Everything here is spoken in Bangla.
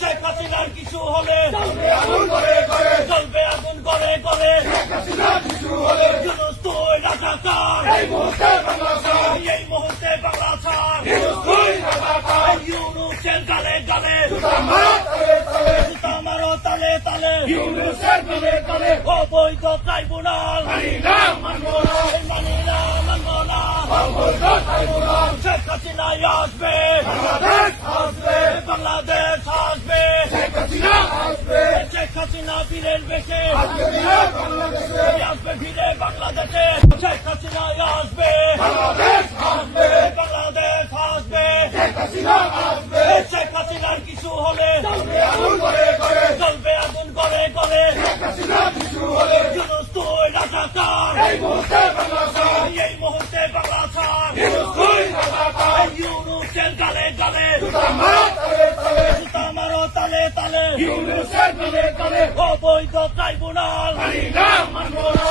শেখ হাসিনার কিছু হলে জ্বলবে আগুন করে করে ইউনূস তুই রাজাকার, এই মুহূর্তে বাংলা ছাড়, ইউনূসের গালে গালে জুতা মারো তালে তালে, অবৈধ ট্রাইব্যুনাল মানি না মানবো না, শেখ হাসিনাই আসবে, বাংলাদেশ আসবে, শেখ হাসিনা বীরের বেশে আসবে ফিরে বাংলাদেশে, শেখ হাসিনা আসবে, বাংলাদেশ আসবে, শেখ হাসিনার কিছু হলে জ্বলবে আগুন করে করে ইউনূস তুই রাজাকার, এই মুহূর্তে বাংলা ছাড়, ইউনূসের গালে গালে জুতা মারো তালে তালে, অবৈধ ট্রাইব্যুনাল মানি না মানবো না।